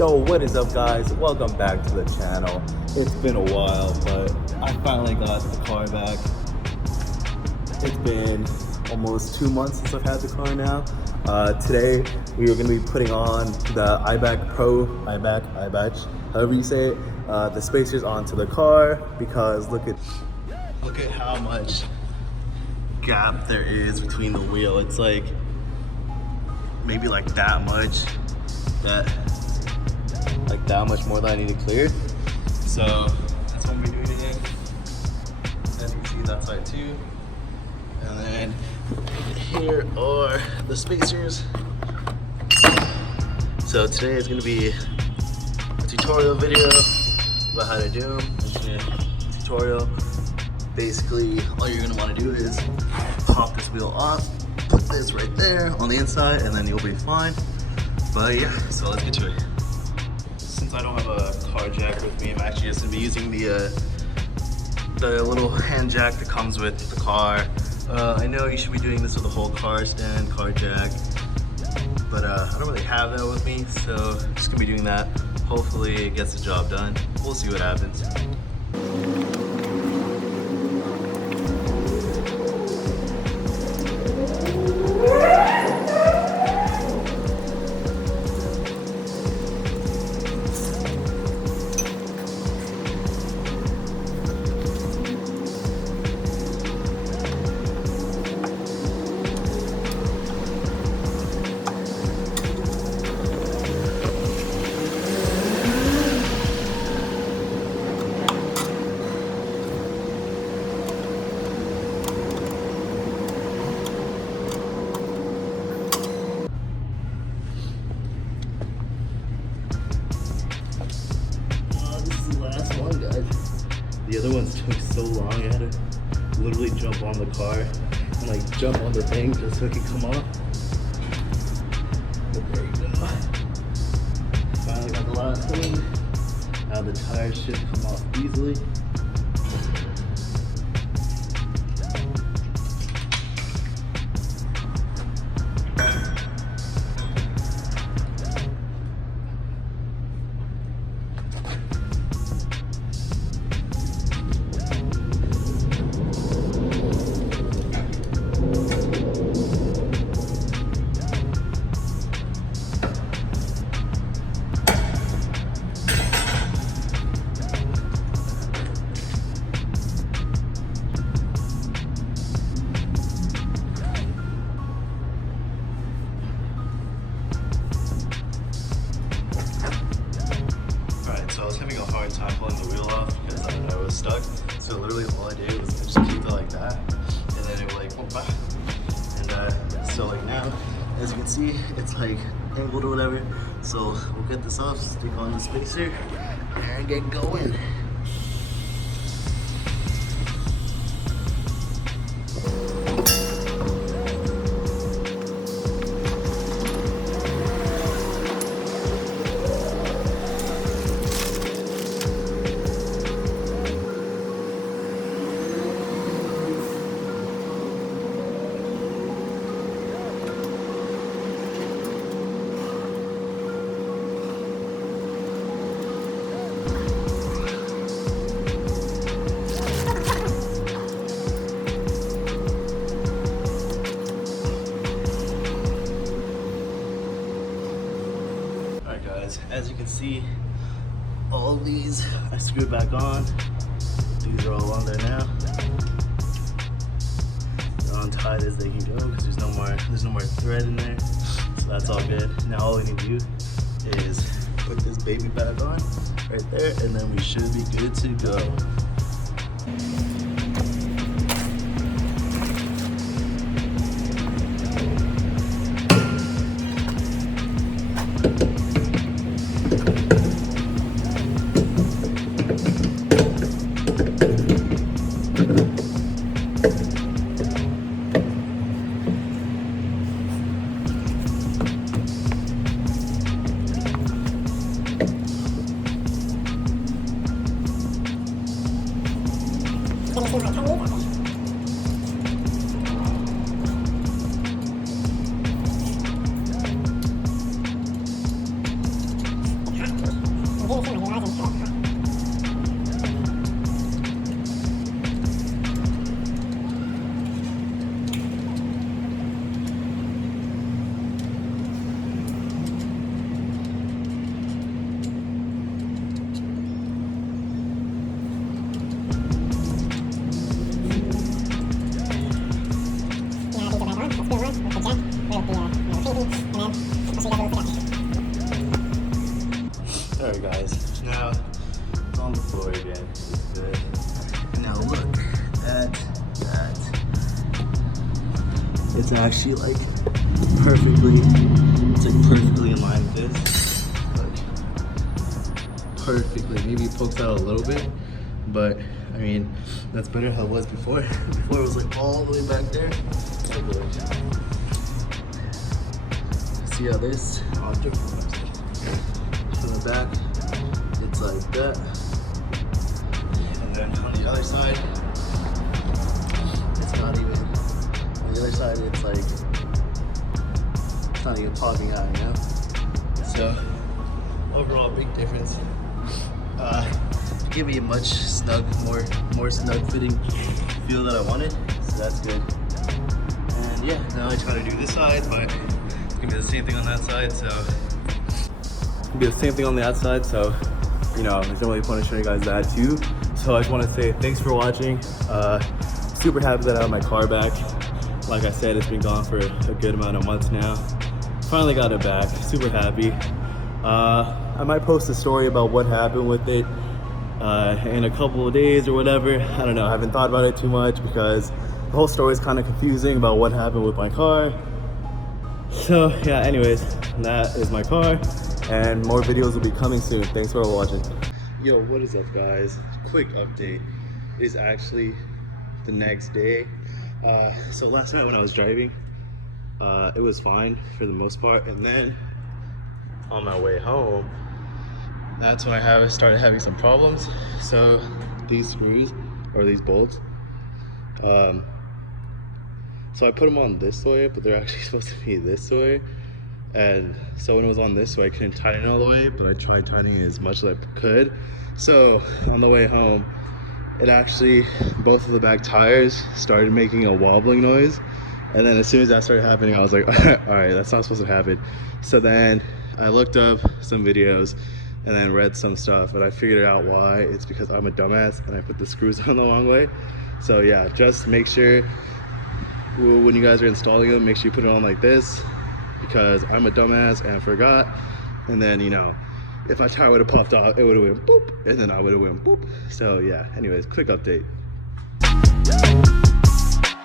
Yo, what is up guys? Welcome back to the channel. It's been a while, but I finally got the car back. It's been almost 2 months since I've had the car now. Today we are going to be putting on the Eibach Pro, however you say it, the spacers onto the car, because look at how much gap there is between the wheel. It's like maybe like that much more that I need to clear. So that's what we're doing today. As you can see, that side too. And then here are the spacers. So today is going to be a tutorial video about how to do them. Tutorial. Basically, all you're going to want to do is pop this wheel off, put this right there on the inside, and then you'll be fine. But yeah, so let's get to it. Since I don't have a car jack with me, I'm actually just going to be using the little hand jack that comes with the car. I know you should be doing this with a whole car stand, car jack, but I don't really have that with me, so I'm just going to be doing that. Hopefully it gets the job done. We'll see what happens. The other ones took so long, I had to literally jump on the car and like jump on the thing just so it could come off. But there you go. Finally got the last one. Now the tires should come off easily. So I was having a hard time pulling the wheel off because I was stuck. So literally all I did was just keep it like that, and then it would like whoop, and so like now, as you can see, it's like angled or whatever. So we'll get this off, stick on the spacer, and get going. As you can see, all of these I screwed back on. These are all on there now. They're untied as they can go because there's no more thread in there. So that's all good. Now all we need to do is put this baby back on right there, and then we should be good to go. Alright guys, now it's on the floor again. It's good. Now look at that. It's actually like perfectly in line with this. Like perfectly. Maybe it pokes out a little bit, but I mean that's better how it was before. Before it was like all the way back there. So good. See how this object from the back, it's like that. And then on the other side, it's not even, on the other side it's like, it's not even popping out, you know? So, overall big difference. Give me a much more snug fitting feel that I wanted, so that's good. And yeah, now I try to do this side, but it's gonna be the same thing on that side, so. Be the same thing on the outside, so you know there's no really point in showing you guys that too. So I just want to say thanks for watching. Super happy that I have my car back. Like I said, it's been gone for a good amount of months now. Finally got it back. Super happy. I might post a story about what happened with it in a couple of days or whatever. I don't know. I haven't thought about it too much because the whole story is kind of confusing about what happened with my car. So yeah, anyways, that is my car. And more videos will be coming soon. Thanks for watching. Yo, what is up guys? Quick update. It is actually the next day. So last night when I was driving, it was fine for the most part. And then on my way home, that's when I started having some problems. So these screws, or these bolts, so I put them on this way, but they're actually supposed to be this way. And so when it was on this way, I couldn't tighten it all the way, but I tried tightening it as much as I could. So on the way home, it actually, both of the back tires started making a wobbling noise. And then as soon as that started happening, I was like, all right, that's not supposed to happen. So then I looked up some videos and then read some stuff, and I figured out why. It's because I'm a dumbass and I put the screws on the wrong way. So yeah, just make sure when you guys are installing them, make sure you put it on like this, because I'm a dumbass and I forgot. And then, you know, if my tire would have popped off, it would have went boop, and then I would have went boop. So yeah, anyways, quick update.